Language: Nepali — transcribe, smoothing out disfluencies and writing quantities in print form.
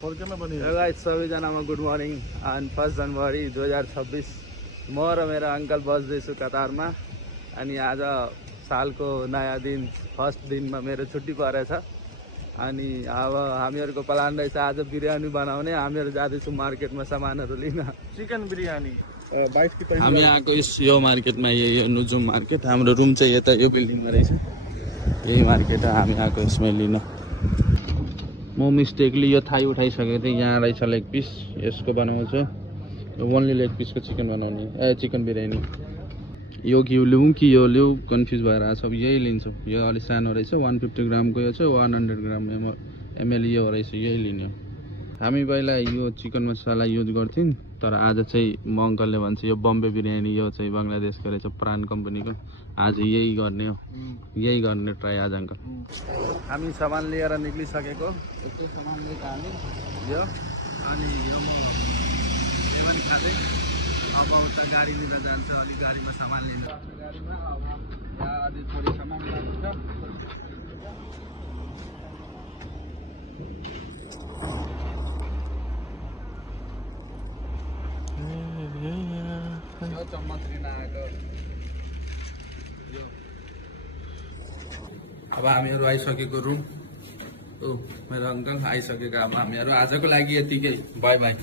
सबैजनामा गुड मर्निङ एन्ड 1 जनवरी 2026 म र मेरो अङ्कल बस्दैछु कतारमा। अनि आज सालको नयाँ दिन फर्स्ट दिनमा मेरो छुट्टी परेछ। अनि अब हामीहरूको प्लान रहेछ आज बिरयानी बनाउने। हामीहरू जाँदैछौँ मार्केटमा सामानहरू लिन, चिकन बिरयानी। हामी आएको यो मार्केटमा, यो नुजुम मार्केट। हाम्रो रुम चाहिँ यता यो बिल्डिङमा रहेछ। यही मार्केट हो, हामी आएको यसमै लिन। म मिस्टेकली यो थाई उठाइसकेको थिएँ। यहाँ रहेछ लेग पिस, यसको बनाउँछु। ओन्ली लेग पिसको चिकन बनाउने, चिकन बिरयानी। यो घिउ लिउँ कि यो लिउँ कन्फ्युज भएर आएको छ। यही लिन्छु, यो अलिक सानो रहेछ। 150 ग्रामको यो छ, 100 ग्राम एमएल यो रहेछ, यही लिने हो। हामी पहिला यो चिकन मसला युज गर्थ्यौँ, तर आज चाहिँ म अङ्कलले भन्छ यो बम्बे बिरयानी, यो चाहिँ बङ्गलादेशको रहेछ, प्राण कम्पनीको। आज यही गर्ने हो, यही गर्ने ट्राई आज अङ्कल। हामी सामान लिएर निक्लिसकेको। यस्तो सामान लिएको हामी यो, अनि यो पनि खाँदै अब उता गाडी लिएर जान्छ। अलिक गाडीमा सामान लिन, गाडीमा अब यहाँ अझै थोरै सामान लाग्छ। चम्मच लिन आएको। अब हामीहरू आइसकेको रुम। मेरो अङ्कल आइसकेको। अब हामीहरू आजको लागि यतिकै, बाई बाई।